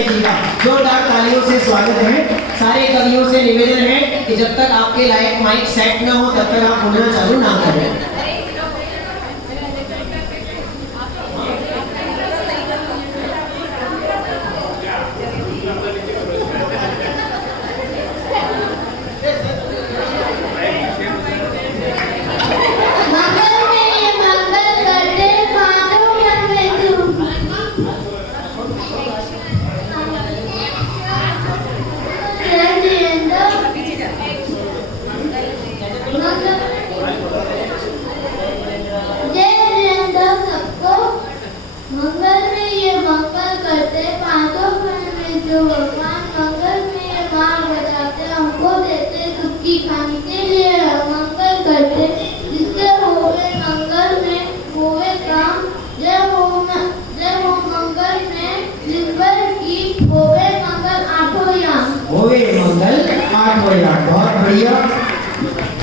मय जी का जोरदार तालियों से स्वागत है। सारे कवियों से निवेदन है कि जब तक आपके लायक माइक सेट ना हो तब तक आप बोलना चालू ना करें। जो भगवान मंगल में माँ बताते हमको देते सुख की खाने के लिए मंगल करते जिससे होवे मंगल में होवे काम जय हो मंगल में जिसपर की होवे मंगल आठों याम होवे मंगल आठों याम। बहुत बढ़िया।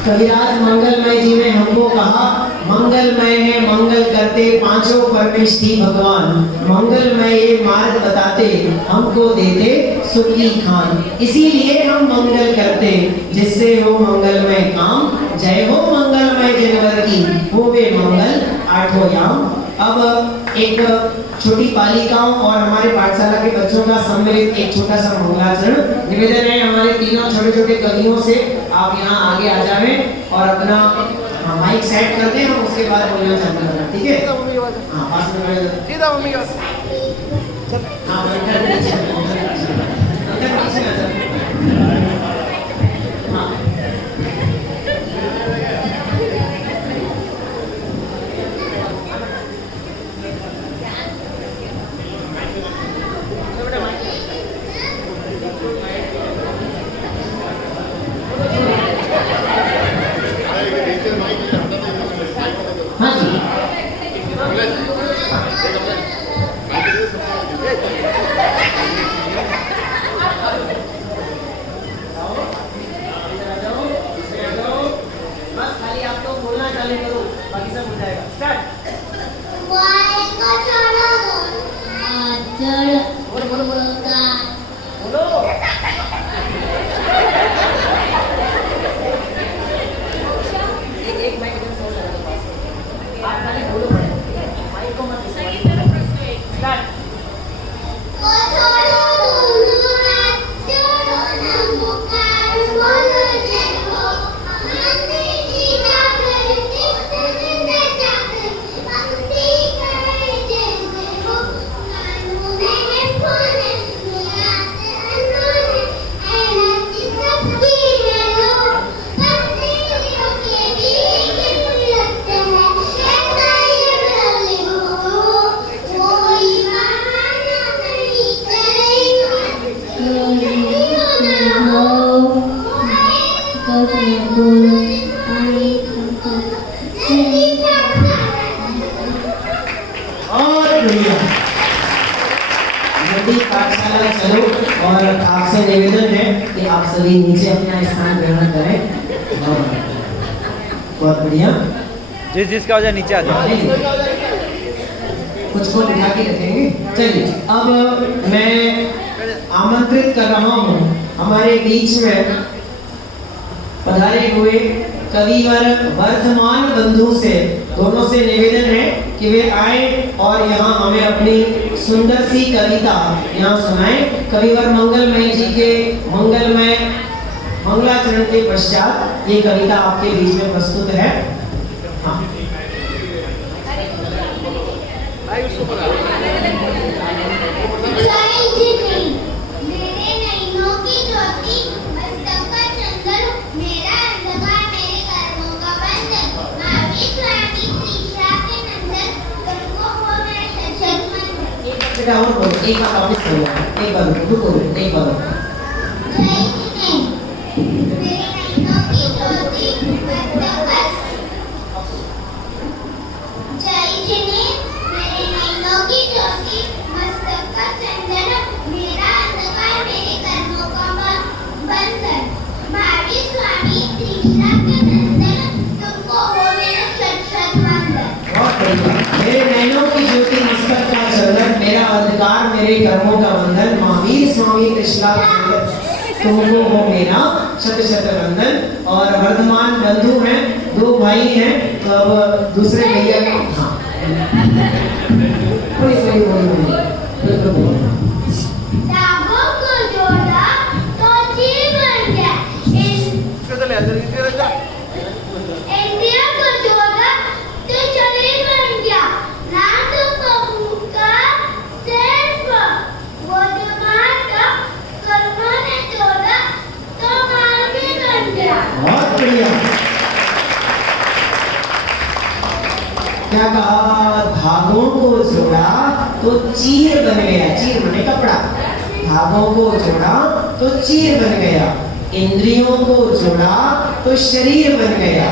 कविराज मंगलमय जी ने हमको कहा मंगलमय है मंगल करते पांचों परमेष्ठी भगवान, मंगलमय ये मार्ग बताते हमको देते सुख की खान। इसीलिए हम मंगल करते जिससे हो मंगलमय काम। जय हो मंगलमय जनवर की होवे मंगल आठों याम। अब एक छोटी बालिकाओं और हमारे पाठशाला के बच्चों का सम्मिलित एक छोटा सा मंगलाचरण निवेदन है हमारे तीनों छोटे छोटे कवियों से। आप यहाँ आगे आ जाएं और अपना माइक सेट कर दें, हम उसके बाद बोलना चालू करना, ठीक है? हाँ, पास में सीधा मम्मी का हाँ पाठशाला चलो। और आपसे निवेदन है कि आप सभी नीचे अपना स्थान ग्रहण करें। बहुत बढ़िया। जिस जिसका हो जाए नीचे आ जाए, कुछ को बिठा के रखेंगे। चलिए अब मैं आमंत्रित कर रहा हूँ हमारे बीच में पधारे हुए कविवर वर्धमान बंधु से, दोनों से निवेदन है कि वे आए और यहाँ हमें अपनी सुंदर सी कविता यहाँ सुनाएं। कविवर मंगलमय जी के मंगलमय मंगलाचरण के पश्चात ये कविता आपके बीच में प्रस्तुत है। हाँ। और बोलो, एक बार वापस बोलो, एक बार रुको, एक बार मेरे नैनों की ज्योति मस्तक का चंदन, मेरा अधिकार मेरे कर्मों का बंधन। महावीर श्लाघ तुमको हो मेरा शत शत वंदन। और वर्धमान बंधु हैं, 2 भाई हैं, तो अब दूसरे भैया हाँ किताबों को जोड़ा तो जीवन गया। इंडिया को जोड़ा तो शरीर बन गया। नाम तो प्रभु का सिर्फ वो जो माता कर्मों ने जोड़ा तो मार्ग बन गया। बहुत बढ़िया। क्या कहा? धागों को जोड़ा तो चीर बन गया। चीर बने कपड़ा। धागों को जोड़ा तो चीर बन गया। इंद्रियों को जोड़ा तो शरीर बन गया।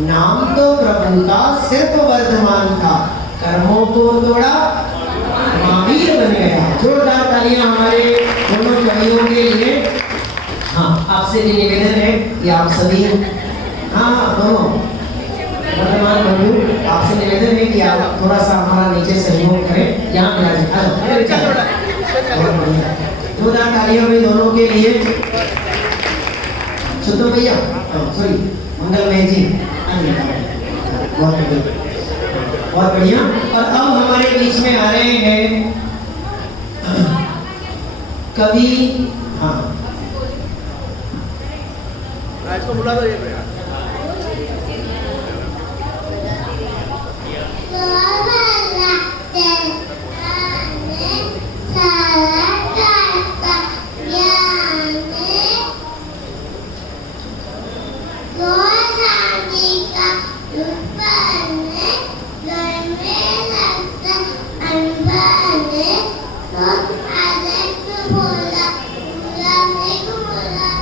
नाम तो प्रभु का सिर्फ वर्धमान था, कर्मों को जोड़ा महावीर बन गया। जोरदार तालियां हमारे दोनों कवियों के लिए। हाँ, आपसे भी निवेदन है कि आप सभी हाँ दोनों वर्तमान बंधु, आपसे निवेदन है कि आप थोड़ा सा हमारा नीचे सहयोग करें। यहाँ पे आ जाओ। बहुत बढ़िया। जोरदार तालियों में दोनों के लिए। सुतो भैया, सॉरी मंगलमय जी, बहुत बढ़िया, बहुत बढ़िया। और अब हमारे बीच में आ रहे हैं कवि। हाँ, इसको बुला दो। ये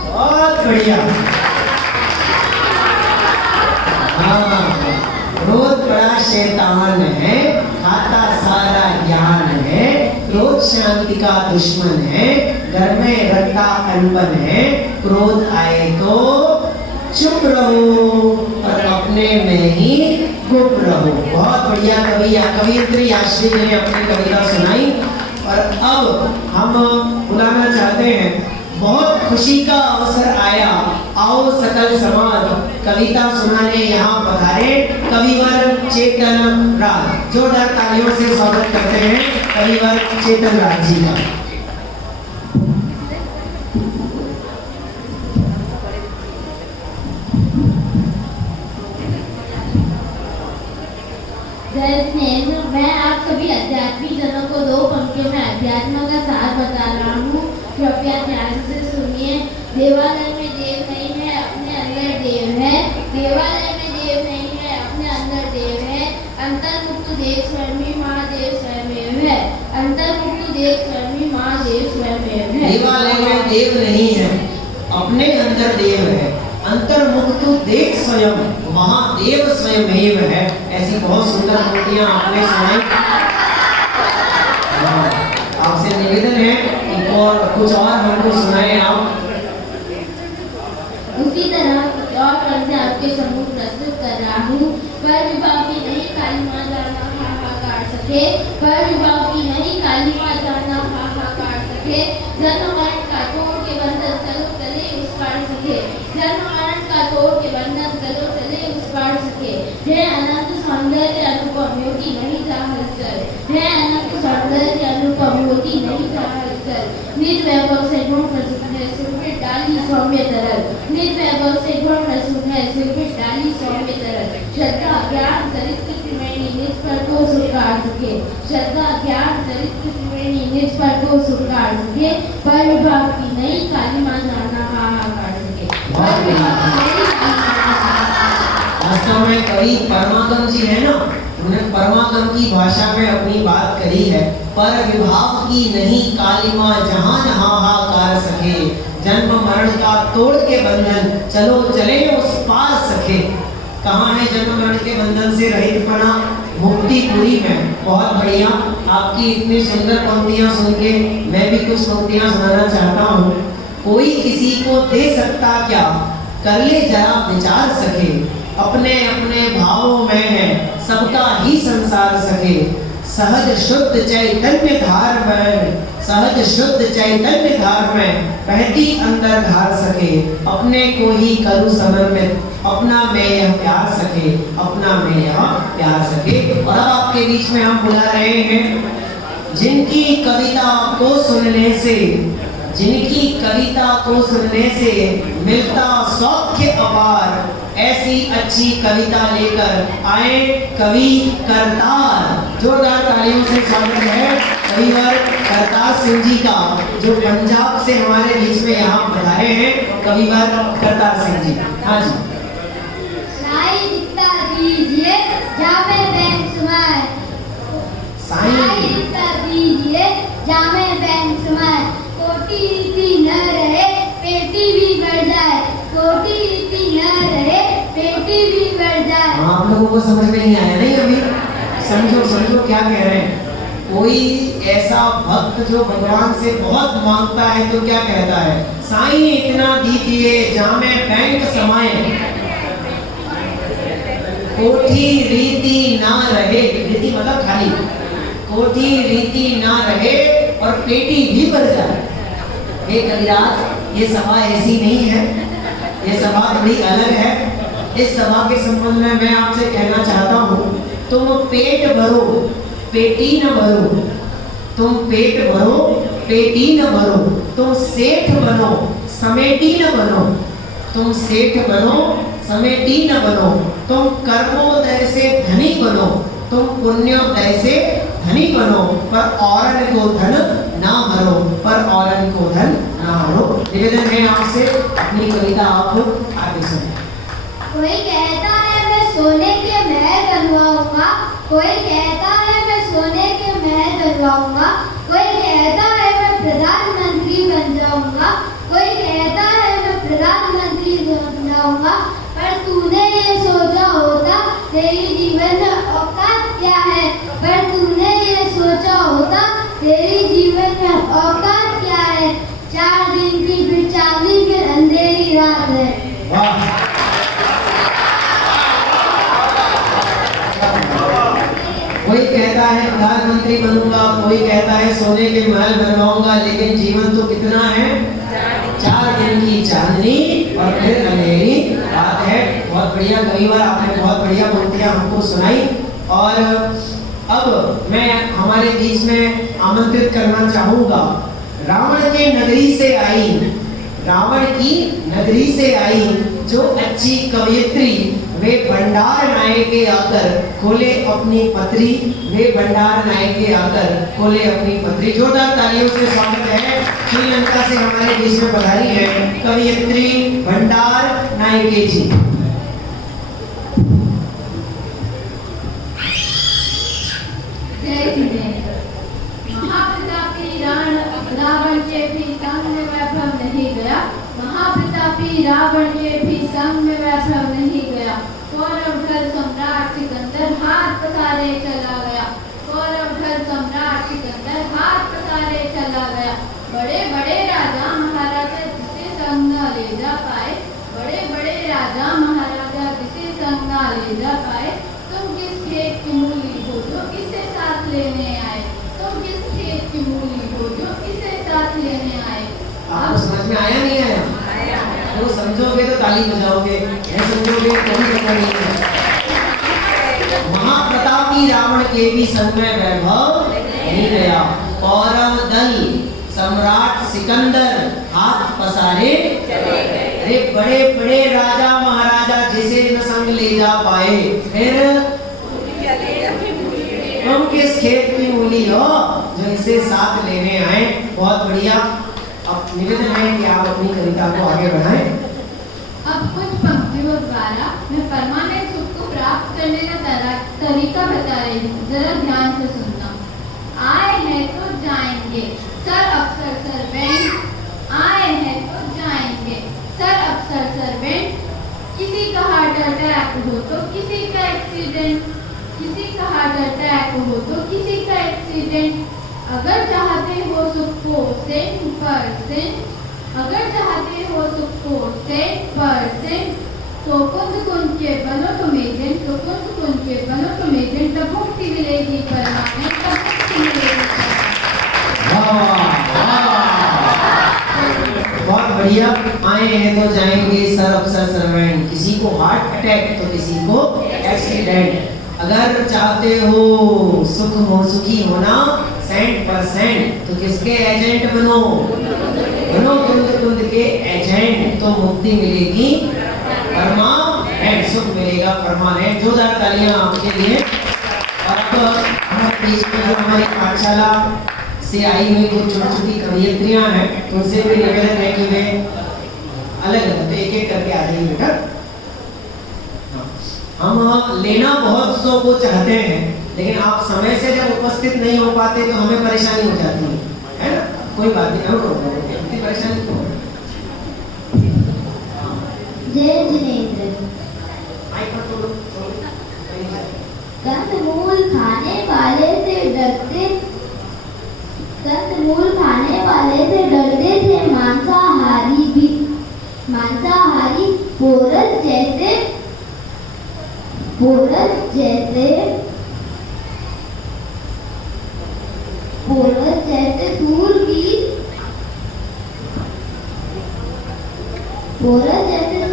बहुत बढ़िया। हाँ, क्रोध बड़ा शैतान है, खाता सारा ज्ञान है, क्रोध शांति का दुश्मन है, घर में रखता अनबन है, क्रोध आए तो चुप रहो और अपने में ही गुप रहो। बहुत बढ़िया कवियत्री आश्री ने अपनी कविता सुनाई। और अब हम बुलाना चाहते हैं, बहुत खुशी का अवसर आया, आओ सकल समाज कविता सुनाने यहाँ पधारे कविवर चेतन राज। जोरदार तालियों से स्वागत करते हैं कविवर चेतन राज जी का। मैं आप सभी अध्यात्मिक जनों को 2 पंक्तियों में अध्यात्म का सार बता रहा हूँ, कृपया ध्यान से सुनिए। देवालय में देव नहीं है, अपने अंदर देव है। देवालय में देव नहीं है, अपने अंदर देव है। अंतर्मुक्त देव स्वयं महादेव स्वयं है। अंतर्मुक्त देव स्वयं महादेव स्वयं है। देवालय में देव नहीं है, अपने अंदर देव है। अंतर्मुक्त देव स्वयं महादेव स्वयं है। ऐसी बहुत सुंदर मूर्तियां आपने सुनाई। आपसे निवेदन है कि और कुछ और हमको सुनाए आप। उसी तरह कुछ और कर्ज आपके सम्मुख प्रस्तुत कर रहा हूँ। पर विभाव की नहीं काली माँ जाना हाहाकार सके, पर विभाव की नहीं काली माँ जाना हाहाकार सके। जन्म मरण का तोड़ के बंधन चलो चले उस पार सके। जन्म मरण का तोड़ के बंधन चलो चले उस पार सके। हे अनंत सौंदर्य अनुपम योगी नहीं जा हलचल। हे अनंत सौंदर्य अनुपम योगी नहीं जा हलचल। निज वैभव से गुण प्रसिद्ध है, सिर पे डाली सौम्य तरल। निज वैभव से गुण प्रसिद्ध है, सिर पे डाली सौम्य तरल। श्रद्धा ज्ञान चरित्र त्रिवेणी निज पर को सुखार सके। श्रद्धा ज्ञान चरित्र त्रिवेणी निज पर को सुखार सके। पर विभाव की नई काली माँ जाना हाहाकार सके। पर विभाव की नई वास्तव में कवि परमागम जी है ना, उन्होंने परमागम की भाषा में अपनी बात करी है। पर विभाव की नहीं काली माँ जहां हाहाकार सके। जन्म मरण का तोड़ के बंधन चलो चले उस पार सके। कहाँ है जन्म मरण के बंधन से रहितपना? मुक्तिपुरी में। बहुत बढ़िया। आपकी इतनी सुंदर पंक्तियां सुन के मैं भी कुछ पंक्तियां सुनाना चाहता हूँ। कोई किसी को दे सकता क्या, कर ले जरा विचार सके। अपने अपने भावों में है सबका ही संसार सके। सहज शुद्ध चैतन्य धार में, सहज शुद्ध चैतन्य धार में बहती अंदर धार सके, अपने को ही करूँ समर्पित, अपना मैं यह प्यार सके, अपना मैं यह प्यार सके। और अब आपके बीच में हम बुला रहे हैं जिनकी कविता को सुनने से, जिनकी कविता को सुनने से मिलता सौख्य अपार, ऐसी अच्छी कविता लेकर आए कवि करतार। जोरदार तालियों से स्वागत है कविवर करतार सिंह जी का, जो पंजाब से हमारे बीच में यहाँ पधारे हैं। कविवर करतार सिंह जी, हाँ जी। साईं दिखता दीजिए जामे बैंक समाए, साईं दिखता दीजिए जामे बैंक समाए, कोटी रीति न रहे पेटी भी बढ़ जाए, कोटी रीति न रहे पेटी भी बढ़ जाए। आप लोगों को समझ में नहीं आया नहीं अभी? समझो समझो क्या कह रहे हैं। कोई ऐसा भक्त जो भगवान से बहुत मांगता है तो क्या कहता है, साईं इतना दीजिए जामे बैंक समाए, कोठी रीति ना रहे, रीति मतलब खाली, कोठी रीति ना रहे और पेटी भी भर जाए। हे कविराज, ये सभा ऐसी नहीं है, ये सभा बड़ी अलग है। इस सभा के संबंध में मैं आपसे कहना चाहता हूँ, तुम पेट भरो पेटी न भरो, तुम पेट भरो पेटी न भरो, तुम सेठ बनो समेटी न बनो, तुम सेठ बनो समेटी न बनो, तुम कर्मोदय से धनी बनो, तुम पुण्योदय से धनी बनो, पर औरन को धन ना हरो, पर औरन को धन ना हरो। निवेदन है आपसे, अपनी कविता आप आगे सुने। कोई कहता है मैं सोने के महल बनवाऊंगा, कोई कहता है मैं सोने के महल बनवाऊंगा, कोई कहता है मैं प्रधानमंत्री बन जाऊंगा, कोई कहता है मैं प्रधानमंत्री बन जाऊंगा, पर तूने ये सोचा होता तेरी जीवन में औकात क्या है, पर तूने ये सोचा होता तेरी जीवन में औकात क्या है, 4 दिन की फिर चांदी फिर अंधेरी रात है। वाह। कोई कहता है प्रधानमंत्री बनूंगा, कोई कहता है सोने के महल बनवाऊंगा, लेकिन जीवन तो कितना है, 4 दिन की चांदनी और फिर अंधेरी रात है। बहुत बढ़िया कविवर, आपने बहुत बढ़िया पंक्तियां हमको सुनाई। और अब मैं हमारे बीच में आमंत्रित करना चाहूंगा, रावण के नगरी से आई, रावण की नगरी से आई जो अच्छी कवयित्री, वे भंडार नायके आकर खोले अपनी पत्री, वे भंडार नायके आकर खोले अपनी पत्री। जोरदार तालियों से स्वागत है, श्रीलंका से हमारे बीच में पधारी है कवयित्री भंडार नायके जी। महाप्रतापी रावण के भी संग में वैभव नहीं गया, महाप्रतापी रावण के भी संग में वैभव नहीं गया, कौरव ढल सम्राट सिकंदर हाथ पसारे चला गया, कौरव ढल सम्राट सिकंदर हाथ पसारे चला गया। बड़े बड़े राजा महाराजा जिसे संग न ले जा पाए, बड़े बड़े राजा महाराजा जिसे संग न ले जा पाए, तुम किस खेत की मूली हो जो इसे साथ लेने आए, तुम किस खेत की मूली हो जो इसे साथ लेने आए। आपको समझ में आया नहीं आया? तो समझोगे तो ताली बजाओगे, नहीं समझोगे तो भी पता नहीं है। महाप्रतापी रावण के भी संग में वैभव नहीं गया, कौरव दल सम्राट सिकंदर हाथ पसारे चले गए। अरे बड़े बड़े राजा महाराजा जिसे न संग ले जा पाए, फिर तुम किस खेत की मूली हो जो इसे साथ लेने आए। बहुत बढ़िया। अब निवेदन है कि आप अपनी कविता को आगे बढ़ाएं। अब कुछ पंक्तियों द्वारा मैं परमानेंट सुख को प्राप्त करने का तरीका बता रही हूँ, जरा ध्यान से सुनना। आए हैं तो जाएंगे सर अफसर सर्वेंट, आए हैं तो जाएंगे सर अफसर सर्वेंट, किसी का हार्ट अटैक हो तो किसी का एक्सीडेंट, किसी का हार्ट अटैक हो तो किसी का एक्सीडेंट, अगर चाहते हो सुख को 100%, अगर चाहते हो सुख को 100%, Tokundu kunche baloto mejen, tokundu kunche baloto mejen, tapukti vileji parmane, tapukti vileji वाह, बहुत बढ़िया। आए हैं तो जाएंगे सर अफसर सर्वेंट। किसी को हार्ट अटैक तो किसी को एक्सीडेंट। अगर चाहते हो सुखी होना 100%, तो किसके एजेंट बनो? बनो कुंद के एजेंट, तो मुक्ति मिलेगी परमानेंट, सुख मिलेगा परमानेंट। जोरदार तालियां आपके लिए। और अब हमारे बीच में जो हमारी पाठशाला से आई हुई कुछ छोटी छोटी कवयित्रियां हैं, उनसे भी निवेदन है कि वे अलग अलग तो एक एक करके आ जाइए बेटा। हम लेना बहुत सौ को चाहते हैं, लेकिन आप समय से जब उपस्थित नहीं हो पाते तो हमें परेशानी हो जाती है ना। कोई बात नहीं, हम इतनी परेशानी क्यों? जय जिनेंद्र। कंदमूल खाने वाले से डरते थे मांसाहारी भी। मांसाहारी पोरस जैसे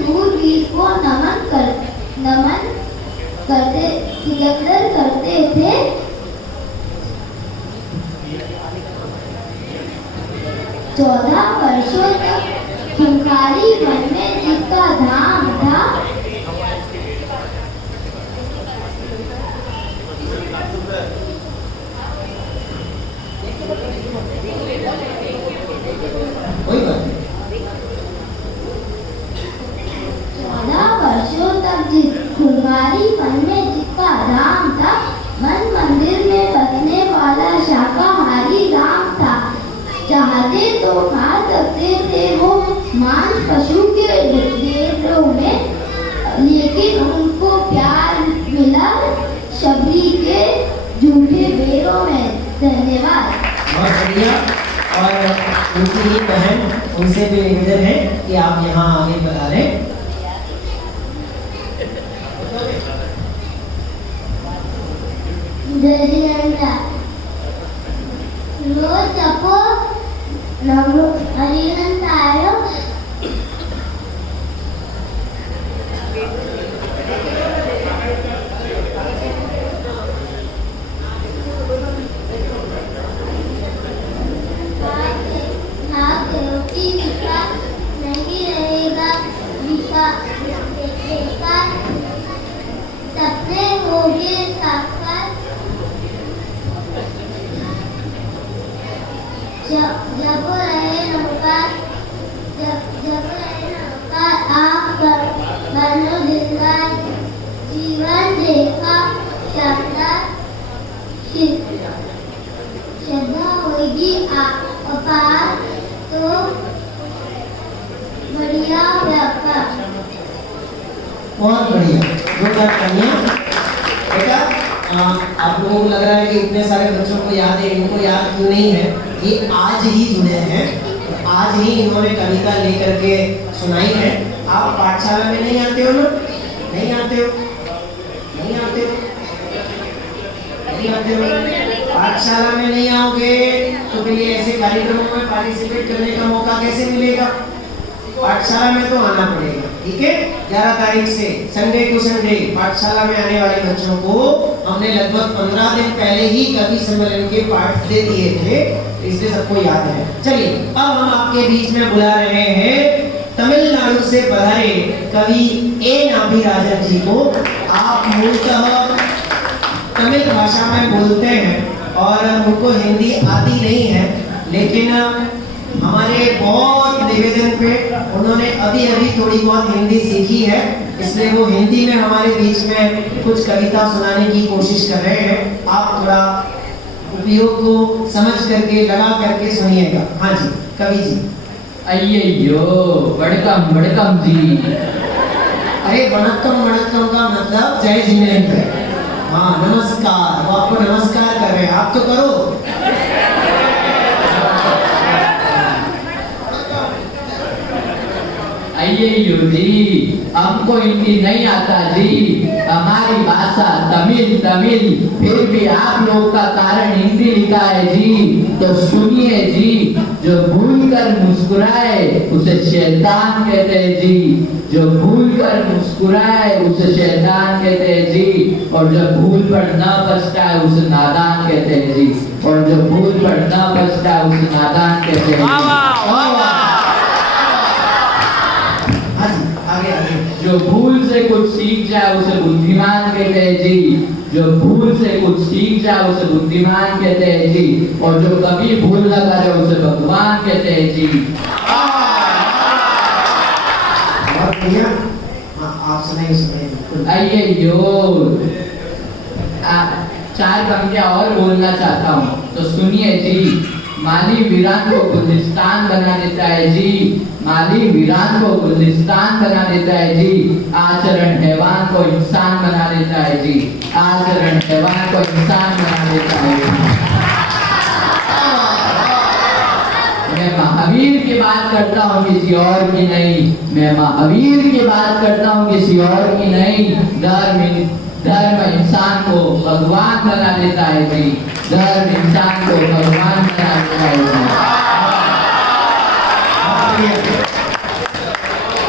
सूरवीर को नमन करते थे। 14 वर्षों तक खूंखारी वन में जिसका धाम था, कोई बात नहीं। 14 वर्षों तक जिस खूंखारी वन में जिसका धाम था, मन मंदिर में बसने वाला शाकाहारी राम था। चाहते तो खा सकते थे वो मांस पशु के देरों में, लेकिन उनको प्यार मिला शबरी के झूठे बेरों में। धन्यवाद। बहुत बढ़िया। और उनकी ही बहन, उनसे भी निवेदन है कि आप यहाँ आगे पधारें। रोज जपो हरिहंसायो नहीं रहेगा सपने होंगे साकार। जब रहे नौका आप बनो जिंदा जीवन देखा श्रद्धा होगी अपार तो बढ़िया व्यापार। बहुत बढ़िया, जोरदार तालियां। बेटा आप लोगों को लग रहा है कि इतने सारे बच्चों को याद है, इनको याद क्यों नहीं है? ये आज ही जुड़े हैं, आज ही इन्होंने कविता लेकर के सुनाई है। आप पाठशाला में नहीं आते हो ना? नहीं आते हो? नहीं आते हो? नहीं आते हो? पाठशाला में नहीं आओगे तो फिर ये ऐसे कार्यक्रमों में पार्टिसिपेट करने का मौका कैसे मिलेगा? पाठशाला में तो आना पड़ेगा, ठीक है? 11 तारीख से संडे टू संडे पाठशाला में आने वाले बच्चों को हमने लगभग 15 दिन पहले ही कवि सम्मेलन के पाठ दे दिए थे, इसलिए सबको याद है। चलिए अब हम आपके बीच में बुला रहे हैं तमिलनाडु से पधारे कवि ए नाभिराजन जी को। आप मूलतः तमिल भाषा में बोलते हैं और उनको हिंदी आती नहीं है, लेकिन हमारे बहुत निवेदन पे उन्होंने अभी थोड़ी बहुत हिंदी सीखी है, इसलिए वो हिंदी में हमारे बीच में कुछ कविता सुनाने की कोशिश कर रहे हैं। आप थोड़ा उपयोग को समझ करके लगा करके सुनिएगा। हाँ जी कवि जी। अय्यो वड़कम जी। अरे वणक्कम का मतलब जय जिनेंद्र। हाँ नमस्कार, वो आपको नमस्कार कर रहे हैं, आप तो करो। अय्यो जी, हमको हिंदी नहीं आता जी, हमारी भाषा तमिल तमिल, फिर भी आप लोग का कारण हिंदी लिखा है जी। तो सुनिए जी, जो भूल कर मुस्कुराए उसे शैतान कहते हैं जी, जो भूल कर मुस्कुराए उसे शैतान कहते हैं जी, और जो भूल पर न पछताए उसे नादान कहते हैं जी, और जो भूल पर न पछताए उसे नादान कहते हैं जी। जो भूल से कुछ सीख जाए उसे बुद्धिमान कहते हैं जी, जो भूल से कुछ सीख जाए उसे बुद्धिमान कहते हैं जी, और जो कभी भूल न करे उसे भगवान कहते हैं जी। बहुत बढ़िया। आप सुनाइए। अय्यो, चार पंक्तियां और बोलना चाहता हूँ, तो सुनिए जी। माली वीरान को गुलिस्तान बना देता है जी, माली वीरान को गुलिस्तान बना देता है जी, आचरण हैवान को इंसान बना देता है जी, आचरण हैवान को इंसान बना देता है जी। मैं महावीर की बात करता हूँ किसी और की नहीं, मैं महावीर की बात करता हूँ किसी और की नहीं। धर्म इंसान को भगवान बना देता है जी, धर्म इंसान को भगवान बना देता है जी।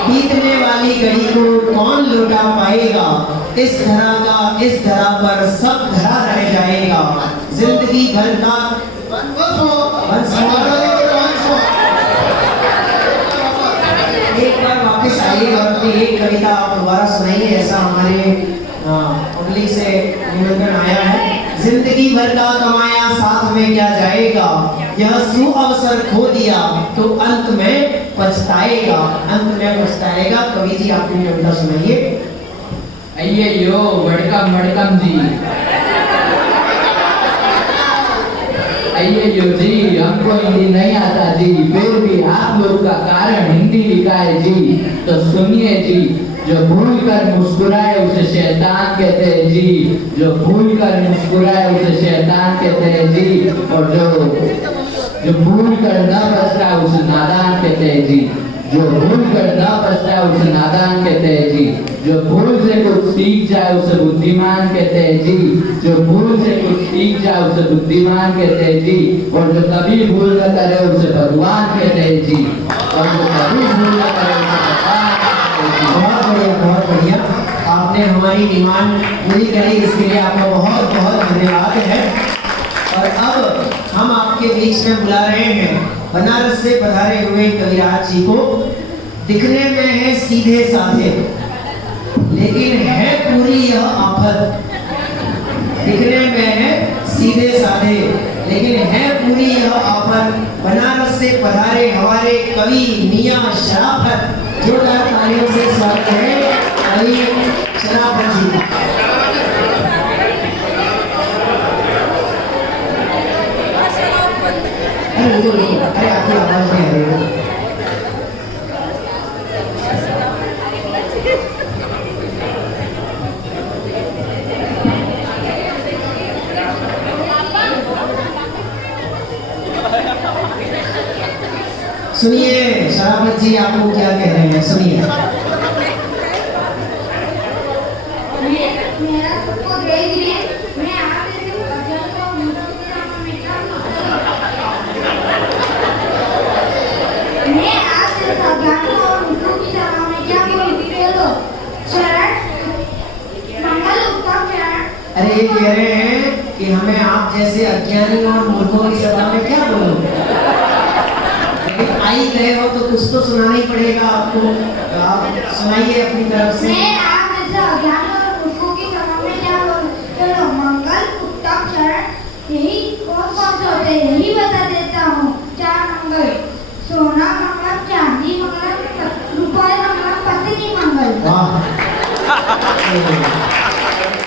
बीतने वाली घड़ी को कौन लौटा पाएगा, इस धरा पर सब धरा रह जाएगा, जिंदगी भर का एक बार वापस आइए और अपनी एक कविता आप दोबारा सुनाइए, ऐसा हमारे पब्लिक से निमंत्रण आया है। जिंदगी भर का कमाया साथ में क्या जाएगा, यह सुअवसर खो दिया तो अंत में पछताएगा, अंत में पछताएगा। कवि जी आप अपनी कविता सुनाइए। अय्यो, वड़कम जी, अय्यो जी, हमको हिंदी नहीं आता जी, फिर भी आप लोग का कारण हिंदी लिखा है जी। तो सुनिए जी, जो भूल कर मुस्कुराए उसे शैतान कहते हैं जी, जो भूल कर मुस्कुराए उसे शैतान कहते हैं जी, और जो भूल कर न पछताए उसे नादान कहते हैं जी, जो भूल कर न पछताए उसे नादान कहते हैं जी, जो भूल से कुछ सीख जाए उसे बुद्धिमान कहते हैं जी, जो भूल से कुछ सीख जाए उसे बुद्धिमान कहते हैं जी, और जो कभी भूल न करे उसे भगवान कहते हैं जी, और जो कभी भूल न करे उसे भगवान कहते हैं जी। बहुत बढ़िया, बहुत बढ़िया। आपने हमारी डिमांड पूरी करी, इसके लिए आपका बहुत बहुत धन्यवाद है। और अब हम आपके बीच में बुला रहे हैं बनारस से पधारे हुए कविराज जी को। दिखने में है सीधे साधे, लेकिन है पूरी यह आफत, दिखने में है सीधे साधे, लेकिन है पूरी यह आफत। बनारस से पधारे हमारे कवि मियां शराफत, जोरदार तालियों से स्वागत है कवि शराफत जी। अरे आपकी आवाज नहीं आ रही है। सुनिए शराफत जी, आपको क्या कह रहे हैं, सुनिए। मेरा सबको दे दिए, मैं आप जैसे अज्ञान को मूर्खों के सामने में क्या मैं आप जैसे अज्ञान को मूर्खों के सामने में क्या बोलूं? चलो शरण मंगल उत्तम शरण। अरे ये कह रहे हैं कि हमें आप जैसे अज्ञानी और मूर्खों की सभा में क्या बोलूं? आई गए हो तो कुछ तो सुनाना ही पड़ेगा आपको, आप सुनाइए अपनी तरफ से। मैं आप जैसे अज्ञान और मूर्खों की सभा में क्या बोलूं? चलो मंगल उत्तम शरण, यही कौन कौन से होते हैं यही बता देता हूँ। चार मंगल, सोना मंगल, चांदी मंगल, रुपये मंगल, पत्नी मंगल।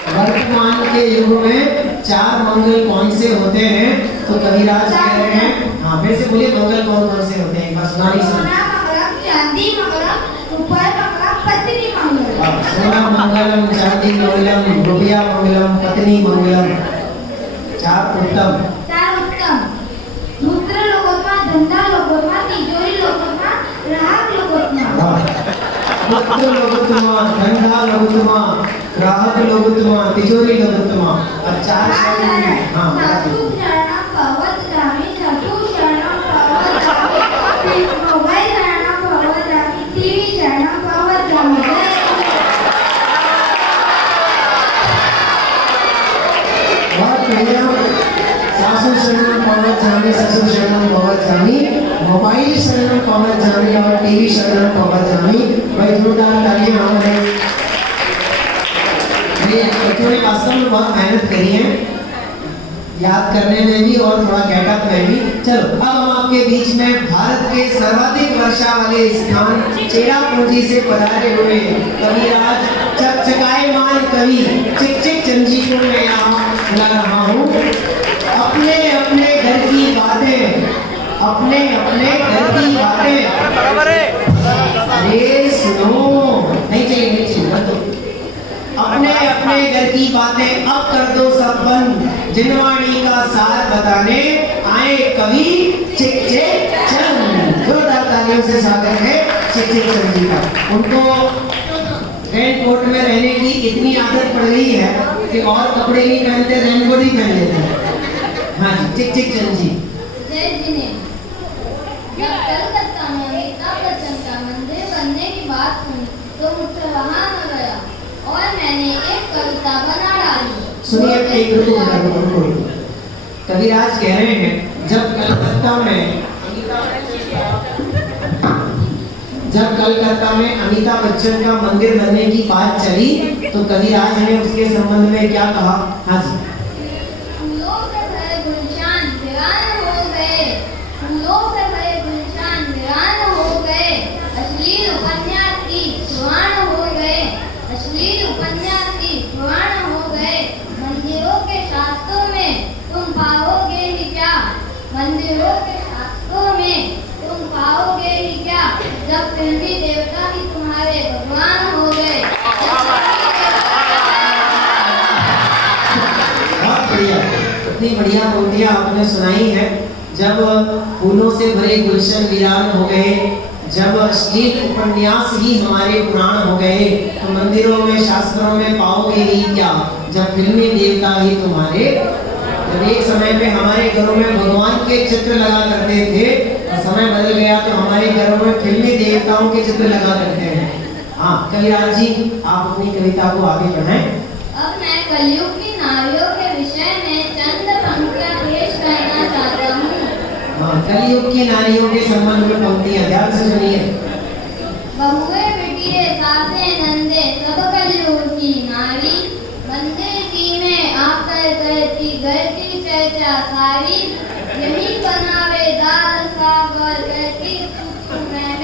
वर्तमान के युग में चार मंगल कौन से होते हैं? तो कविराज कह रहे हैं, हाँ फिर से बोलिए, मंगल कौन कौन से होते हैं, बस सुना नहीं सुना। सोना मंगलम, चांदी मंगलम, रुपये मंगलम, पत्नी मंगलम। सोना मंगलम, चांदी मंगलम, रुपया मंगलम, पत्नी मंगलम, चार उत्तम। चार उत्तम, रुद्र लोकोत्मा, धंधा लोकोत्मा, तिजोरी लोकोत्मा, राहत लोकोत्मा। पुत्र लघुत्तमा, धंधा लघुत्तमा, ग्राहक लघुत्तमा, तिजोरी लघुत्तमा। अब 4 शब्द। हाँ सासू शरणं भवद्गामी, सासू शरणं भवद्गामी, मोबाइल शरणं भवद्गामी, टीवी शरणं भवद्गामी। बहुत बढ़िया। सासू शरणं भवद्गामी, ससुर शरणं भवद्गामी, मोबाइल शरणं भवद्गामी और टीवी शरणं भवद्गामी। भाई जोरदार तालियां हमारे। ये बच्चों ने वास्तव में बहुत मेहनत करी है, याद करने में भी और थोड़ा गेटअप में भी। चलो अब हम आपके बीच में भारत के सर्वाधिक वर्षा वाले स्थान चेरापूंजी से पधारे हुए कविराज चकचकायमान कवि चिक चिक चंद जी को मैं यहाँ बुला रहा हूँ। अपने अपने घर की बातें, अपने अपने घर की बातें। बराबर है। अरे सुनो, नहीं चाहिए नहीं चाहिए मत दो। अपने अपने घर की बातें अब कर दो सब बंद, जिनवाणी का सार बताने आए कवि चिक चिक चंद। जोरदार तालियों से स्वागत है चिक चिक चंद जी का। उनको रेन कोट में रहने की इतनी आदत पड़ गई है कि और कपड़े नहीं पहनते, रेन कोट ही पहन लेते हैं। हाँ जी, चिक चिक चंद जी। जय जिने। जब कलकत्ता में अमिताभ बच्चन का मंदिर बनने की बात सुनी तो मुझसे रहा न गया और मैंने एक कविता बना डाली। सुनिए एक रुको। कविराज कह रहे हैं जब कलकत्ता में अमिताभ बच्चन का मंदिर बनने की बात चली तो कविराज ने उसके संबंध में क्या कहा? हाँ जी। फूलों से भरे गुलशान वीरान हो गए, फूलों से भरे गुलशान वीरान हो गए, अश्लील उपन्यास की पुराण हो गए, अश्लील उपन्यास की पुराण हो गए। मंदिरों के शास्त्रों में तुम पाओगे ही क्या, मंदिरों के शास्त्रों में तुम पाओगे ही क्या, जब फिल्मी देवता ही तुम्हारे भगवान हो गए। बहुत बढ़िया, इतनी बढ़िया पंक्तियां आपने सुनाई है। जब फूलों से भरे गुलशन वीरान हो गए, जब अश्लील उपन्यास ही हमारे पुराण हो गए, तो मंदिरों में शास्त्रों में पाओगे ही क्या, जब फिल्मी देवता ही तुम्हारे। जब एक समय पे हमारे घरों में भगवान के चित्र लगा करते थे और समय बदल गया तो हमारे घरों में फिल्मी देवताओं के चित्र लगा करते हैं। हाँ कविराज जी, आप अपनी कविता को आगे बढ़ाएं। अब मैं कलयुग की नारियों के विषय में चंद पंक्तियां पेश करना चाहता हूँ। हाँ, कलयुग की नारियों के संबंध में पंक्तियां ध्यान से सुनिए। बहुए बेटिए सासे नंदे सब कलयुग की नारी, मंदिर की में आकर करती गलती चर्चा सारी, यही बनावे दाल सागर करती मैं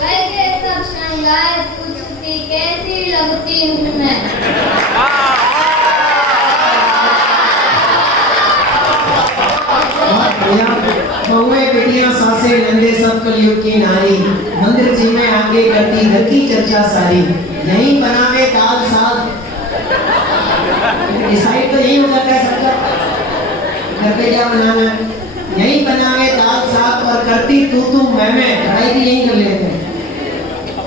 करके सब श्रृंगार पूछती कैसी लगती हूँ मैं। बहुए बेटियां सासे नंदे सब कलयुग की नारी, मंदिर जी में आके करती घर की चर्चा सारी, यही बनावे दाल साग। डिसाइड तो यही हो जाता है सबका, घर पे क्या बनाना है, यही बनावे दाल साग और करती तू मैं पढ़ाई भी यही कर लेते हैं,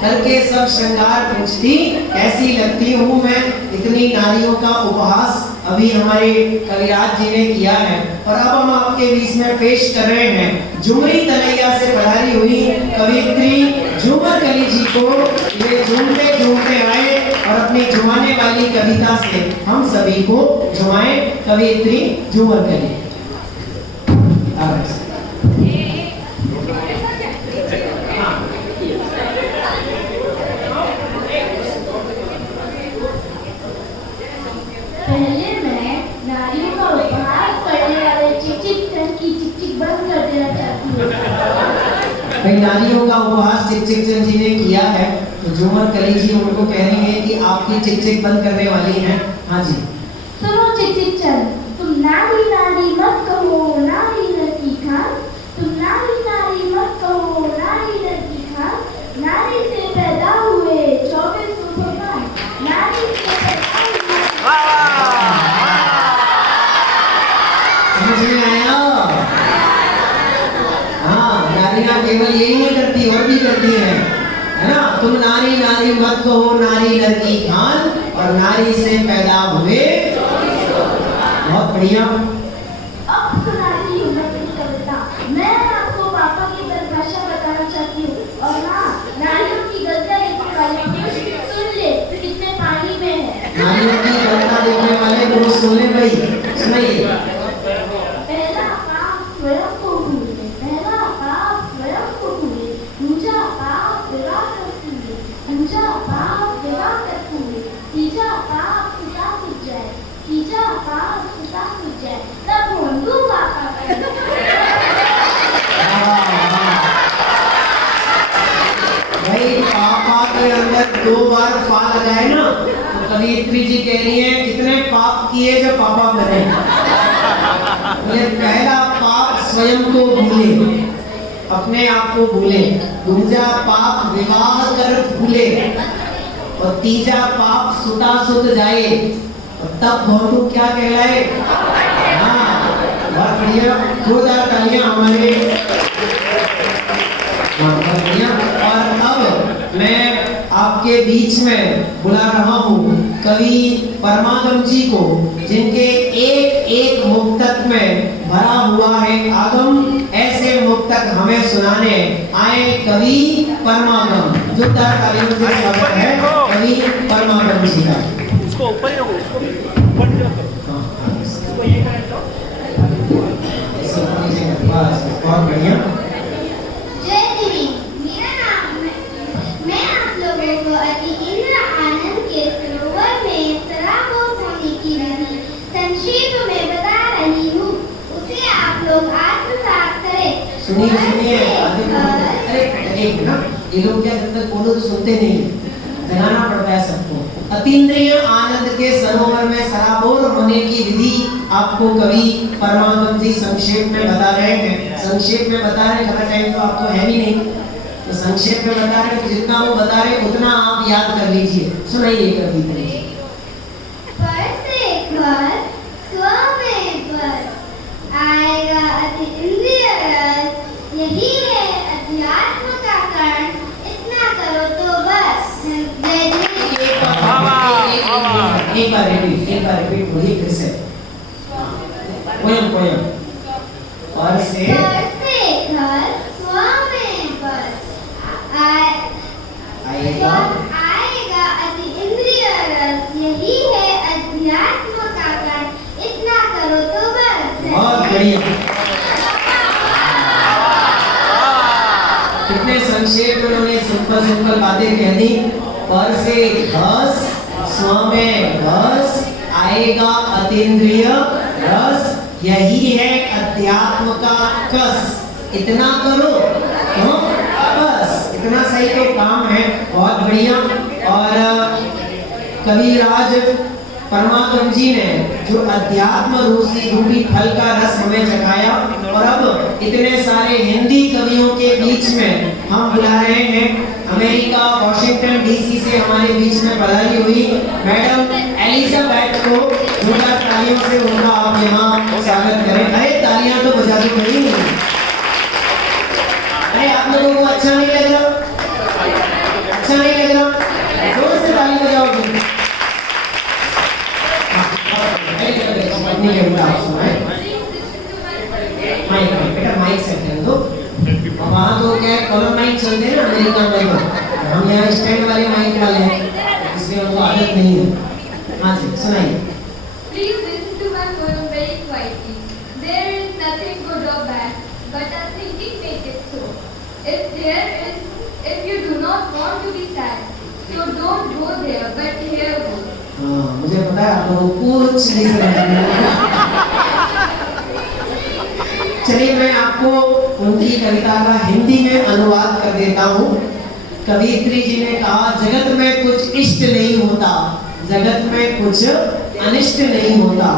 करके सब श्रृंगार पूछती कैसी लगती हूँ मैं। इतनी नारियों का उपहास अभी हमारे कविराज जी ने किया है और अब हम आपके बीच में पेश कर रहे हैं झुमरी तलैया से पधारी हुई कवियत्री झूमर कली जी को। ये झूमते झूमते आए और अपनी झुमाने वाली कविता से हम सभी को झुमाए कवियत्री झूमर कली। पहले मैं नारियों का उपहास करने वाले चिक-चिक चंद की चिक-चिक बंद कर देना चाहती हूँ। भाई नारियों का उपहास चिक-चिक चंद जी ने किया है तो झूमर कली जी उनको कह रही है कि आपकी चिक-चिक बंद करने वाली हैं। हाँ जी। सुनो चिक-चिक चंद, तुम नारी नारी मत कहो नारी लड़की खान, तुम नारी नारी मत कहो नारी लड़की खान, नारी से पैदा हुए 24 सुपरमैन, नारी से पैदा हुए। समझ में आया? हाँ, नारियां केवल यही नहीं करती और भी करती हैं, है ना? तुम नारी नारी मत कहो, नारी नर की खान, और नारी से पैदा हुए। बहुत बढ़िया। अब सुनाती हूँ मैं अपनी कविता। मैं आपको पापा की परिभाषा बताना चाहती हूँ, और हाँ, नारियों की गलतियाँ देखने वाले पुरुष सुन ले कितने पानी में है। नारियों की गलतियाँ देखने वाले पुरुष सुन ले भाई, सुनाइए। पहला पाप स्वयं को भूले, पहला पाप स्वयं को भूले, दूसरा पाप विवाह कर भूले, दूसरा पाप विवाह कर भूले, तीसरा पाप पिता पूज जाए, तीसरा पाप पिता पूज जाए, तब होंडू पापा भाई पापा के अंदर 2 बार पा लगाए ना, तो कवियत्री जी कह रही है कितने पाप किए जब पापा बने। ये पहला पाप स्वयं को भूले, अपने आप को भूले, दूसरा पाप विवाह कर भूले, और तीसरा पाप सुता सुत जाए, और तब भौतु क्या कहलाए। हाँ, बहुत बढ़िया, जोरदार तालियां हमारे। बहुत बढ़िया। और अब मैं आपके बीच में बुला रहा हूँ कवि परमागम जी को, जिनके एक एक मुक्तक में भरा हुआ है आगम। ऐसे मुक्तक हमें सुनाने आए कवि परमागम। जोरदार तालियों से स्वागत है कवि परमागम जी का। उसको ऊपर ही रखो, उसको ऊपर नहीं रखो, उसको ये करें तो बहुत बढ़िया। जय देवी, मेरा नाम मैं आप लोगों को अति इंद्र आनंद के सरोवर में सराबोर होने की विधि संक्षेप में बता रही हूँ, उसे आप लोग आत्मसात करें। सुनिए, अरे एक मिनट, ये लोग क्या जब तक बोलो तो सुनते नहीं, जगाना पड़ता है सबको। अतीन्द्रिय आनंद के सरोवर में सराबोर होने की विधि आपको कवि परमागम जी संक्षेप में बता रहे हैं। संक्षेप में बता रहे हैं, ज़्यादा टाइम तो आपको है भी नहीं, तो संक्षेप में बता रहे हैं, जितना वो बता रहे हैं उतना आप याद कर लीजिए। सुनाइए कवि। पर से घर स्व में बस आएगा अति इंद्रिय रस, यही है अध्यात्म का कारण, इतना करो तो बस। एक बार रिपीट बोलिए फिर से। पोयम। और से घर स्व में बस आएगा अति इंद्रिय रस, यही है अध्यात्म का कारण, इतना करो तो बस। बहुत बढ़िया। कितने संक्षेप में उन्होंने सिंपल बातें कह दी। पर से घस, स्व में घस, आएगा अतीन्द्रिय रस, यही है अध्यात्म का कस, इतना करो तो बस। इतना सही तो काम है। बहुत बढ़िया। और कविराज परमागम जी ने जो अध्यात्म रूपी फल का रस हमें चखाया, और अब इतने सारे हिंदी कवियों के बीच में हम बुला रहे हैं अमेरिका वॉशिंगटन डीसी से हमारे बीच में पधारी हुई मैडम एलिजाबेथ को। जोरदार तालियों से उनका आप यहाँ स्वागत करें। अरे तालियां तो बजा दो भाई। अरे आप लोगों को अच्छा नहीं लग रहा? अच्छा नहीं लग रहा? जोर से ताली बजाओ। माइक सेट कर दो। वहाँ तो क्या कॉलर माइक चलते हैं ना अमेरिका में, हम यहाँ स्टैंड वाले माइक वाले हैं, इसलिए हमको आदत नहीं है। हाँ जी सुनाइए। Please listen to my poem very quietly. There is nothing good or bad, but our thinking makes it so. If you do not want to be sad, so don't go there, but here go. हाँ, मुझे पता है आप लोगों को कुछ नहीं समझ। चलिए मैं आपको उनकी कविता का हिंदी में अनुवाद कर देता हूँ। कवियत्री जी ने कहा, जगत में कुछ इष्ट नहीं होता, जगत में कुछ अनिष्ट नहीं होता,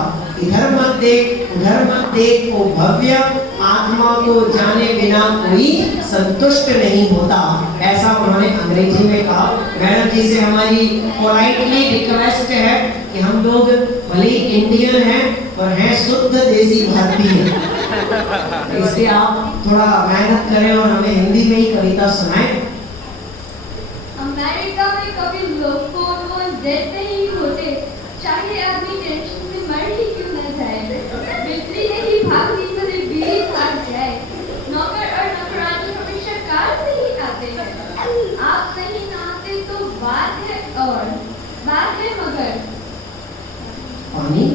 इधर मत देख उधर मत देख ओ भव्य, आत्मा को जाने बिना कोई संतुष्ट नहीं होता। ऐसा उन्होंने अंग्रेजी में कहा। मैडम जी से हमारी पोलाइटली रिक्वेस्ट है कि हम लोग भले इंडियन हैं पर हैं शुद्ध देसी भारतीय, इसलिए आप थोड़ा मेहनत करें और हमें हिंदी में ही कविता सुनाएं। A अमेरिका में कभी लोग फोन देते ही होते, चाहे आदमी टेंशन से मर ही क्यों न जाए। बिजली नहीं भागती तो बीवी भाग जाए। नौकर और नौकरानी हमेशा कार से ही आते हैं। आप नहीं नहाते तो बात है और बात है मगर पानी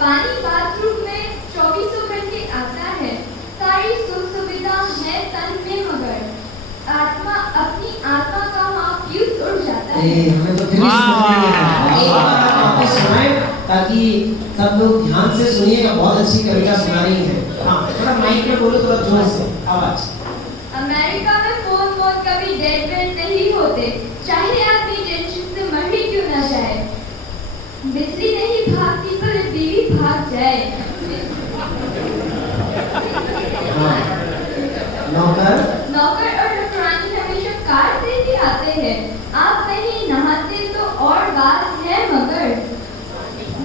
पानी बाथरूम में 24 घंटे आता है। सारी सुख सुविधा है तन में मगर अपनी आत्मा का वहाँ फ्यूज उड़ जाता है। हमें तो फिर भी समझ नहीं आया। एक बार आप वापस सुनाएं ताकि सब लोग ध्यान से सुनिएगा। बहुत अच्छी कविता सुना रही है। हाँ, थोड़ा माइक में बोलो, थोड़ा जोर से आवाज। अमेरिका में फोन कभी डेड बेड नहीं होते, चाहे आदमी टेंशन से मर ही क्यों ना जाए। बिजली नहीं भागती पर बीवी भाग जाए। हाँ, नौकर और नौकरानी हमेशा कार से ही आते हैं। आप नहीं नहाते तो और बात है मगर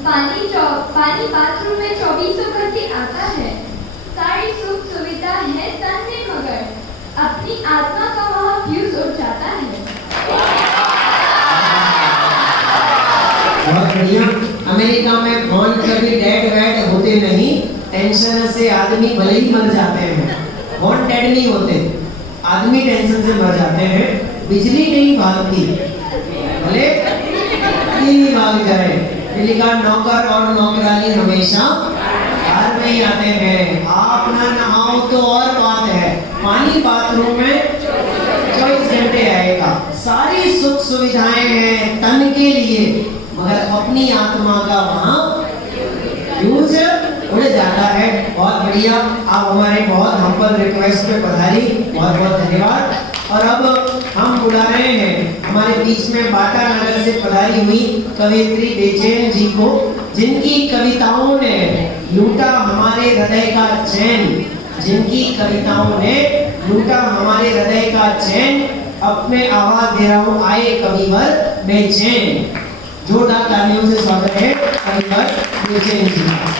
पानी बाथरूम में 24 घंटे आता है। सारी सुख सुविधा है तन में मगर अपनी आत्मा का वहाँ फ्यूज उड़ जाता है। बहुत बढ़िया। अमेरिका में फोन कभी डेड वेड होते नहीं, टेंशन से आदमी भले ही मर जाते हैं। फोन डेड नहीं होते, आदमी टेंशन से मर जाते हैं। बिजली नहीं भागती, भले ही भाग जाए। बिजली का नौकर और नौकरानी हमेशा कार में ही आते हैं। आप ना नहाओ तो और बात है, पानी बाथरूम में 24 घंटे आएगा। सारी सुख सुविधाएं हैं तन के लिए मगर अपनी आत्मा का वहाँ फ्यूज उड़ जाता है। बहुत बढ़िया। आप हमारे बहुत हम्बल रिक्वेस्ट पे पधारी, बहुत बहुत धन्यवाद। और अब हम बुला रहे हैं हमारे बीच में बाटा नगर से पधारी हुई कवियत्री बेचैन जी को, जिनकी कविताओं ने लूटा हमारे हृदय का चैन। जिनकी कविताओं ने लूटा हमारे हृदय का चैन। अपने आवाज दे रहा हूँ, आए कविवर बेचैन। जोरदार तालियों से स्वागत है कविवर बेचैन जी का।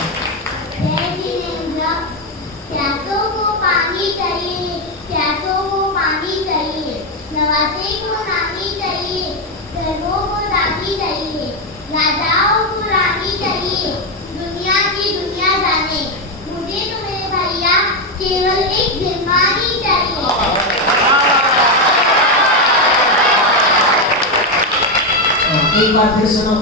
प्यासों को पानी चाहिए, प्यासों को पानी चाहिए, नवासे को रानी चाहिए, धर्मों को दानी चाहिए, राजाओं को रानी चाहिए, दुनिया की दुनिया जाने। मुझे तो मेरे भैया केवल एक जिम्मानी चाहिए। एक बार फिर सुनो।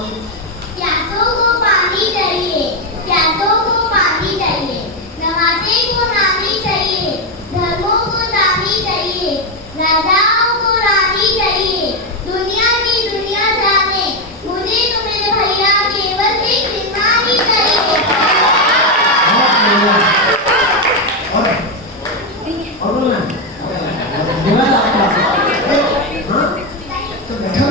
प्यासों को पानी चाहिए, प्यासों को पानी चाहिए, नवासे को रानी चाहिए, धर्मों को दानी चाहिए, राजाओं को रानी चाहिए, दुनिया की दुनिया जाने। मुझे तो मेरे भैया केवल एक जिम्मानी चाहिए। और बोलना धन्यवाद आपका। हाँ, तो बैठो।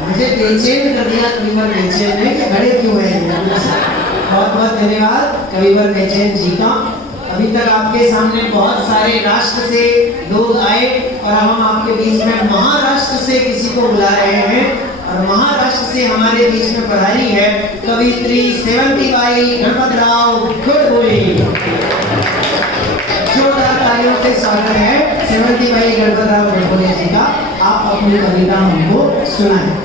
मुझे बेचैन कर दिया कविवर बेचैन ने कि खड़े क्यों हैं। बहुत बहुत धन्यवाद कविवर बेचैन जी का। अभी तक आपके सामने बहुत सारे राष्ट्र से लोग आए और अब हम आपके बीच में महाराष्ट्र से किसी को बुला रहे हैं। और महाराष्ट्र से हमारे बीच में पधारी है कवियत्री सेवंतीबाई गणपतराव गुड़बोई। जोरदार तालियों से स्वागत है सेवंतीबाई गणपतराव गुड़बोई जी का। आप अपनी कविता हमको सुनाएं।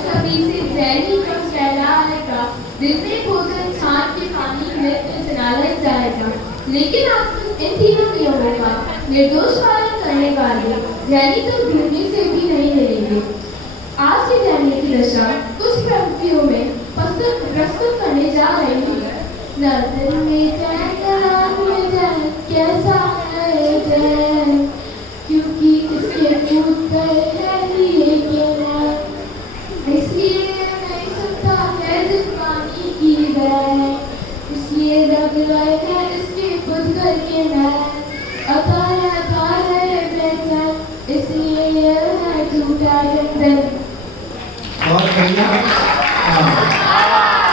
सभी से जैनी कब फैलाएगा, दिल में भोजन छान के पानी में स्नान जाएगा। लेकिन आप इन तीनों नियमों का निर्दोष पालन करने वाले जैनी तो ढूंढने से भी नहीं मिलेंगे। आज के जैनी की दशा कुछ प्रवृत्तियों में प्रस्तुत करने जा रही है। न दिल में चैन, न रात में चैन, कैसा है चैन, क्योंकि इसके टूट गए हैं लिए के नाम। इसलिए नहीं सुनता है जिस्मानी की बैन, इसलिए लग रहे हैं इसके बुझ करके मैं। अता है बेचैन, इसलिए ये है टूटा बंधन। बहुत बढ़िया।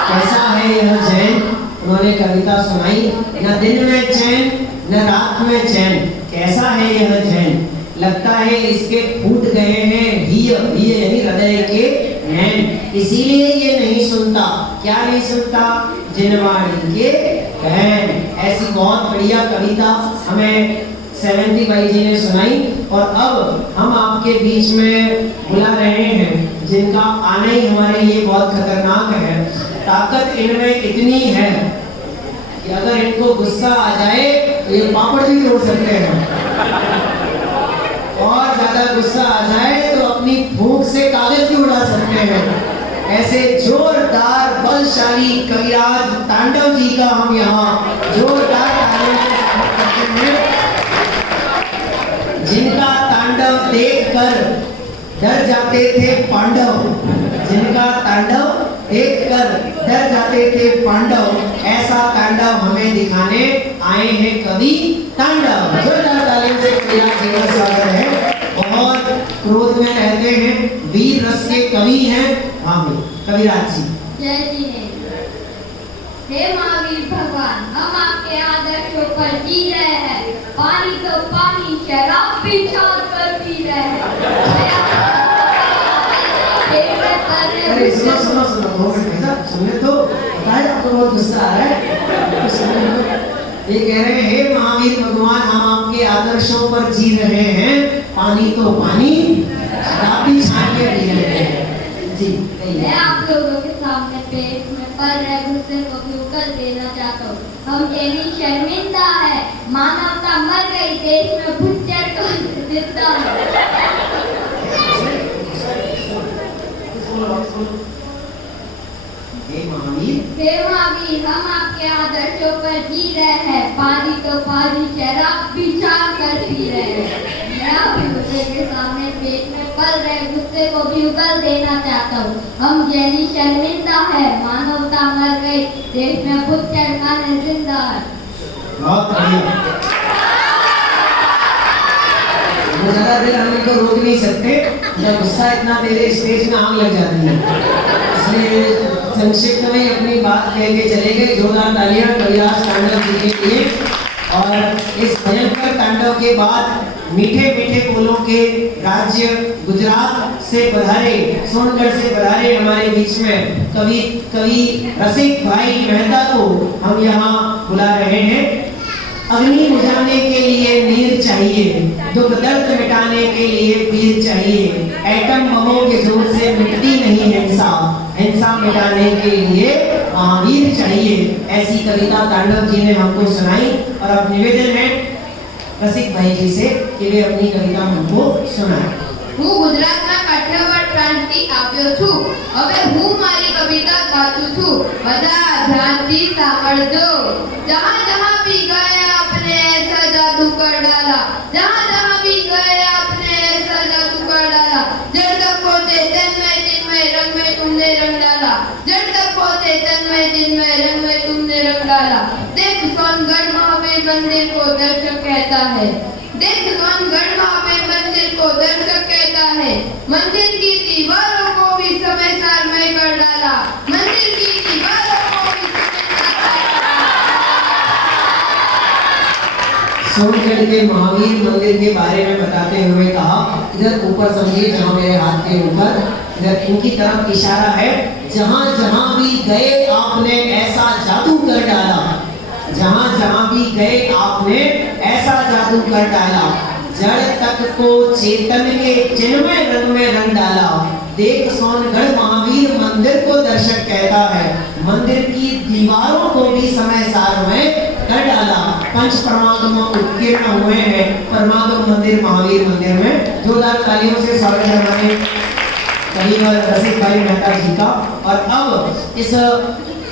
कैसा है यह चैन, उन्होंने कविता सुनाई। न दिन में चैन न रात में चैन, कैसा है यह चैन, लगता है इसके फूट गए हैं हिय यानी हृदय के नैन। इसीलिए ये नहीं सुनता। क्या नहीं सुनता? जिनवाणी के बहन। ऐसी बहुत बढ़िया कविता हमें सेवेंती भाई जी ने सुनाई। और अब हम आपके बीच में बुला रहे हैं जिनका आना ही हमारे लिए बहुत खतरनाक है। ताकत इनमें इतनी है कि अगर इनको गुस्सा आ जाए तो ये पापड़ भी तोड़ सकते हैं, और ज्यादा गुस्सा आ जाए तो अपनी फूंक से कागज भी उड़ा सकते हैं। ऐसे जोरदार बलशाली कविराज तांडव जी का हम यहाँ जोरदार तालियों से स्वागत करते हैं, जिनका तांडव देखकर डर जाते थे पांडव, जिनका तांडव देखकर डर जाते थे पांडव। ऐसा तांडव हमें दिखाने आए हैं कवि तांडव। जोरदार तालियों से कविराज जी का स्वागत है। बहुत क्रोध में रहते हैं, वीर रस के कवि हैं। हाँ कविराज जी। जय जी ने। हे महावीर भगवान, हम आपके आदर्शों पर जी रहे हैं। पानी तो पानी, शराब भी छान कर पी रहे हैं। अरे सुनो सुनो सुनो, 2 मिनट भाई साहब सुनने तो बताए, आपको बहुत गुस्सा आ रहा है। सुनने दो। ये कह रहे हैं हे महावीर भगवान, हम आपके आदर्शों पर जी रहे हैं। पानी तो पानी, शराब भी छान के पी रहे हैं। जी मैं आप लोगों के सामने पेट में पल रहे गुस्से को भी उगल देना चाहता हूँ। हम ये भी शर्मिंदा है, मानवता मर गई, देश में भुच्चर को जिंदा है। हे महावीर, हम आपके आदर्शों पर जी रहे हैं। पानी तो पानी, शराब भी छान कर पी रहे हैं। मैं आप लोगों के सामने पेट में पल रहे गुस्से को भी उगल देना चाहता हूँ। हम जैनी शर्मिंदा है, मानवता मर गई, देश में भुच्चर खाने जिंदा है। बहुत बढ़िया। ज्यादा देर हम इनको रोक नहीं सकते, जब गुस्सा इतना तेरे स्टेज में आग लग जाती है, इसलिए संक्षिप्त में अपनी बात कह के चले गए। जोरदार तालियां कविराज तांडव जी के लिए। और इस भयंकर तांडव के बाद मीठे मीठे बोलों के राज्य गुजरात से पधारे, सोनगढ़ से पधारे हमारे बीच में कवि रसिक भाई मेहता को हम यहाँ बुला रहे हैं। अग्नि बुझाने के लिए नीर चाहिए, दुख दर्द मिटाने के लिए पीर चाहिए। एटम बमों के जोर से मिटती नहीं हिंसा, हिंसा मिटाने के लिए महावीर चाहिए। ऐसी कविता तांडव जी ने हमको सुनाई। और अब निवेदन है रसिक भाई जी से कि वे अपनी कविता हमको सुनाएं। હું ગુજરાતના કાઠિયાવાડ પ્રાંતથી આવ્યો છું। હવે હું મારી કવિતા ગાતું છું। બધા ધ્યાનથી સાંભળજો। જહાં જહાં भी गए आपने ऐसा जादू कर डाला, जहां जहां भी गए आपने ऐसा जादू कर डाला। जड़ तक पहुंचे तन में रंग में तुमने रंग डाला, जड़ तक पहुंचे तन में रंग में तुमने रंग डाला। देख सोनगढ़ महावीर मंदिर को दर्शक कहता है, देख सोनगढ़ महावीर मंदिर को दर्शक कहता है। मंदिर की दीवारों को भी समय सार में कर डाला, मंदिर की दीवारों को भी सोनगढ़ के महावीर मंदिर के बारे में बताते हुए कहा, इधर ऊपर समझिए जहाँ मेरे हाथ के ऊपर, इधर इनकी तरफ इशारा है। जहाँ जहाँ भी गए आपने ऐसा जादू कर डाला, जहाँ जहाँ भी गए आपने ऐसा जादू कर डाला। जड़ तक को चेतन के चिन्मय रंग में रंग डाला। देख सोनगढ़ महावीर मंदिर को दर्शक कहता है, मंदिर की दीवारों को भी समय सार में कर डाला। पंच परमागम उत्कीर्ण हुए हैं परमागम मंदिर महावीर मंदिर में। जोरदार तालियों से स्वागत है हमारे कवि रसिक भाई मेहता जी का। और अब इस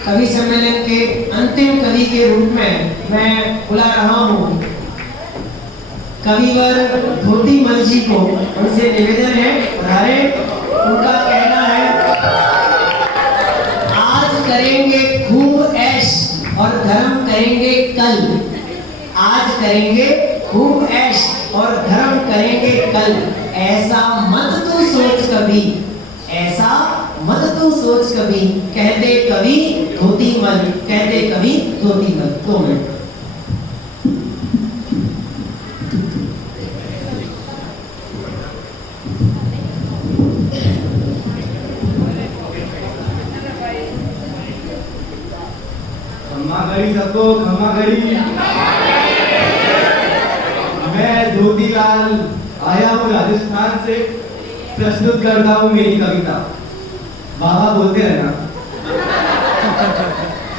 कवि सम्मेलन के अंतिम कवि के रूप में मैं बुला रहा हूँ कविवर धोती मल जी को। उनसे निवेदन है पधारे। उनका कहना है, आज करेंगे खूब ऐश और धर्म करेंगे कल। आज करेंगे खूब ऐश और धर्म करेंगे कल। ऐसा मत तू सोच कभी, ऐसा मत तू सोच कभी। कहते कवि धोती मल, कहते कवि धोती मल। 2 मिनट। खमा घड़ी सबको खमा घड़ी। मैं धोतीलाल आया हूँ राजस्थान से, प्रस्तुत करता हूँ मेरी कविता। बाबा बोलते रहना।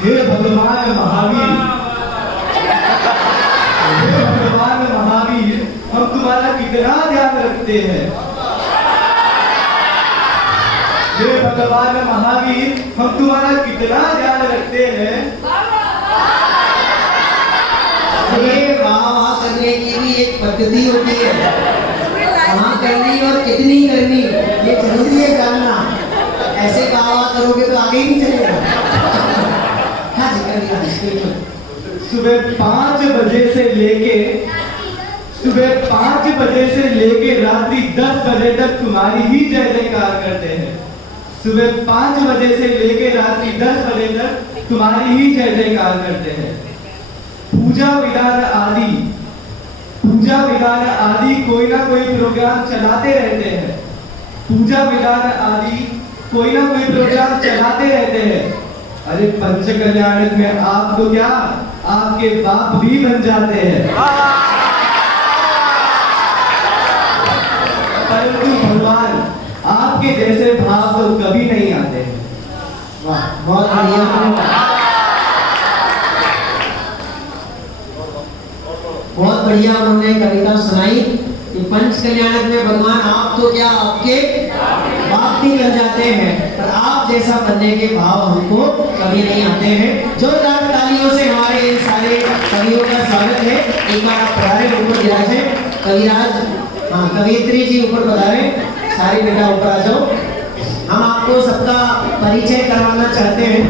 हे भगवान महावीर, हे भगवान महावीर, हम तुम्हारा कितना ध्यान रखते हैं। हे भगवान महावीर, हम तुम्हारा कितना ध्यान रखते हैं। ये वाह वाह करने की भी एक पद्धति होती है। कहाँ करनी और कितनी करनी ये जरूरी है जानना। ऐसे वाह वाह करोगे तो आगे ही नहीं चलेगा। हाँ जी कविराज बिल्कुल। सुबह 5 बजे से लेके रात्रि 10 बजे तक तुम्हारी ही जय जयकार करते हैं। सुबह 5 बजे से लेके रात्रि 10 बजे तक तुम्हारी ही जय जयकार करते हैं। पूजा विधान आदि कोई ना कोई प्रोग्राम चलाते रहते हैं। पूजा विधान आदि कोई ना कोई प्रोग्राम चलाते रहते हैं। अरे पंच कल्याणक में आप तो क्या, आपके बाप भी बन जाते हैं। परंतु भगवान आपके जैसे भाव तो कभी नहीं आते हैं। वाह बहुत बढ़िया। बहुत बढ़िया उन्होंने कविता सुनाई कि पंच कल्याणक में भगवान आप तो क्या, आपके बाप भी बन जाते हैं, पर आप जैसा बनने के भाव हमको कभी नहीं आते हैं। जोरदार तालियों से हमारे इन सारे कवियों का स्वागत है। एक बार आप पधारे, ऊपर विराजे कविराज। हाँ कवियत्री जी ऊपर पधारे, सारे बेटा ऊपर आ जाओ। हम आपको सबका परिचय करवाना चाहते हैं।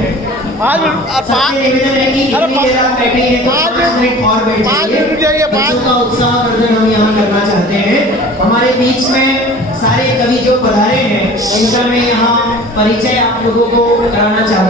सबसे निवेदन है कि इतनी देर आप बैठे हैं तो 5 मिनट और बैठ जाइए। बच्चों का उत्साह वर्धन हम यहाँ करना चाहते हैं। हमारे बीच में सारे कवि जो पधारे हैं इनका मैं यहाँ परिचय आप लोगों को कराना चाहता हूँ।